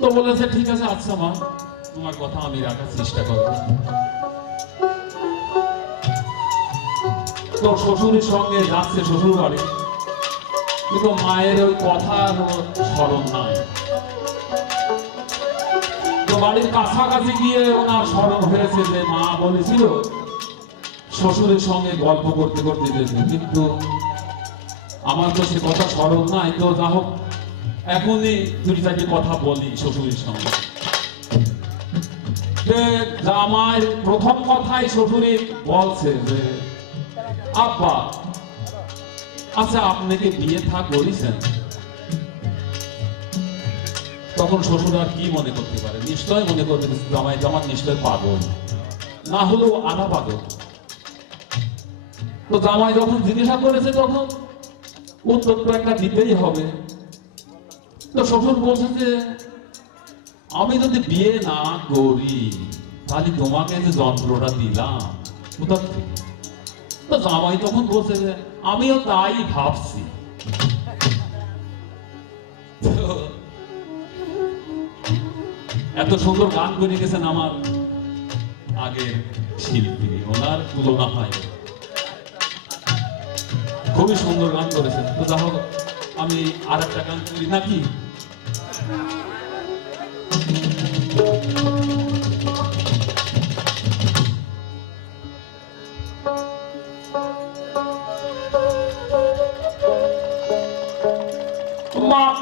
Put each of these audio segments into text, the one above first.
তো বলেছে, ঠিক আছে আচ্ছা মা, তোমার কথা আমি রাখার চেষ্টা করব। তো শ্বশুরের সঙ্গে যাচ্ছে শ্বশুর বাড়ি কিন্তু মায়ের ওই কথার স্মরণ নাই। তো বাড়ির কাছাকাছি গিয়ে ওনার স্মরণ হয়েছে যে মা বলেছিল, শ্বশুরের সঙ্গে গল্প করতে করতে যেতে, কিন্তু আমার তো সে কথা স্মরণ নাই। তো যা হোক এখনই দুই চারটি কথা বলি শ্বশুরের সঙ্গে। জামাই প্রথম কথাই শ্বশুরে বলছে যে, আব্বা আচ্ছা আপনি কি বিয়ে থা করেছেন? তখন শ্বশুর আর কি মনে করতে পারে? নিশ্চয় মনে করতে জামাই জামার নিশ্চয় পাগল। না হলেও আধা পাগল। তো জামাই যখন জিজ্ঞাসা করেছে তখন উত্তর তো একটা দিতেই হবে। তো শ্বশুর বলছে যে, আমি যদি বিয়ে না করি, তাহলে তোমাকে যে যন্ত্রটা দিলাম, কোথা থেকে? তো জামাই তখন বলছে যে, আমিও তাই ভাবছি। এত সুন্দর গান করে গেছেন আমার আগের শিল্পী, ওনার তুলনা হয়। খুবই সুন্দর গান করেছেন। তো যা হোক আমি আর একটা গান করি নাকি?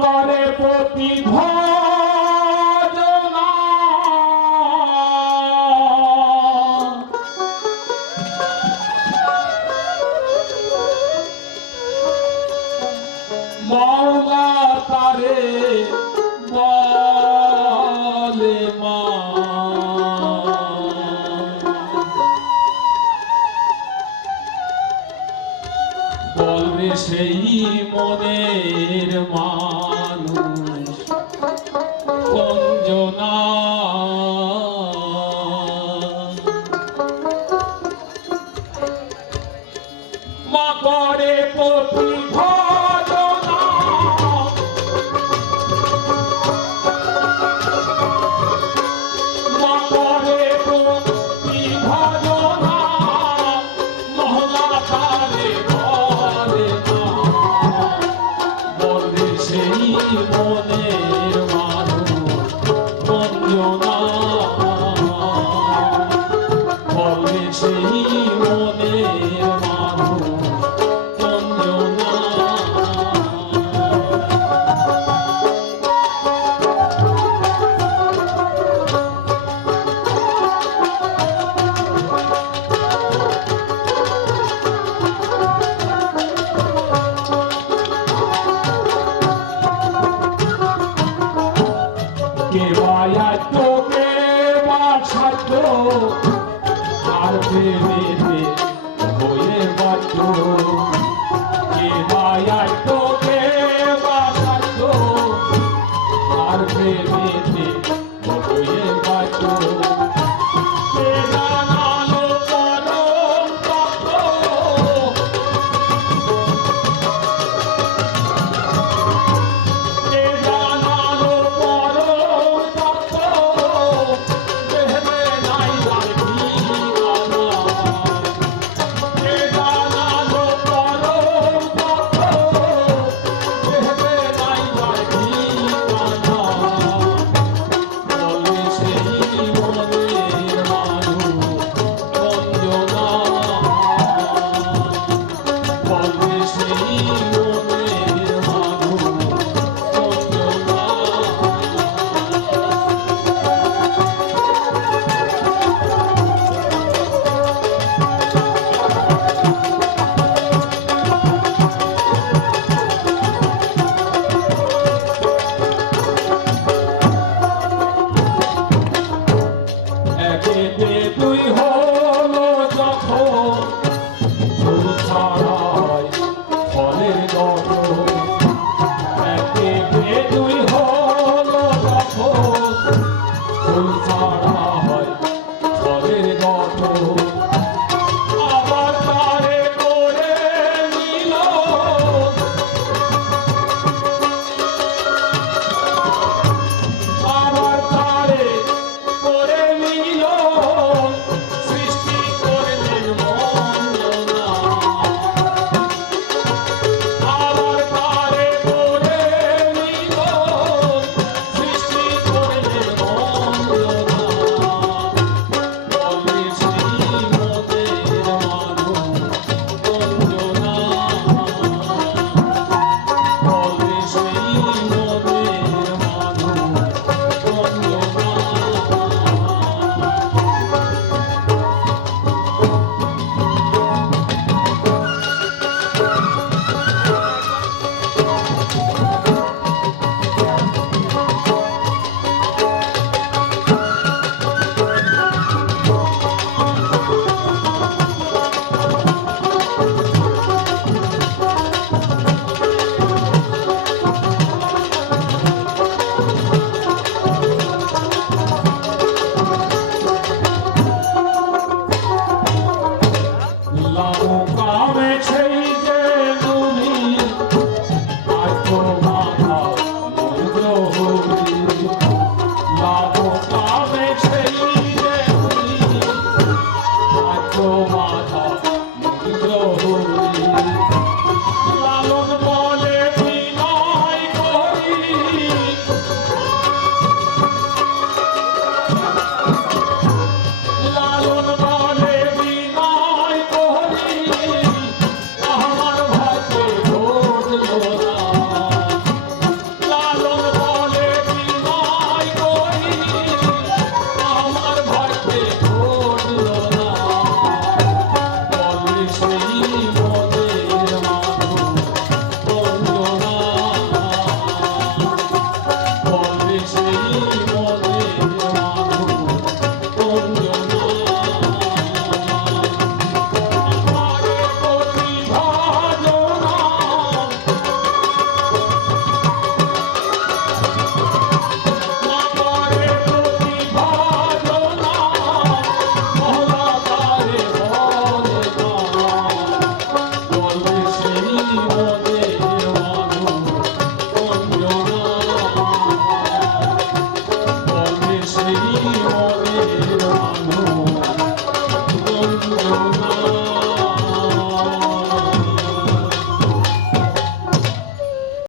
করে প্রতি ভজনা। মাওলা তারে বলবে সেই মনের মানুষ কঞ্জনা। বাত ফলের গঠন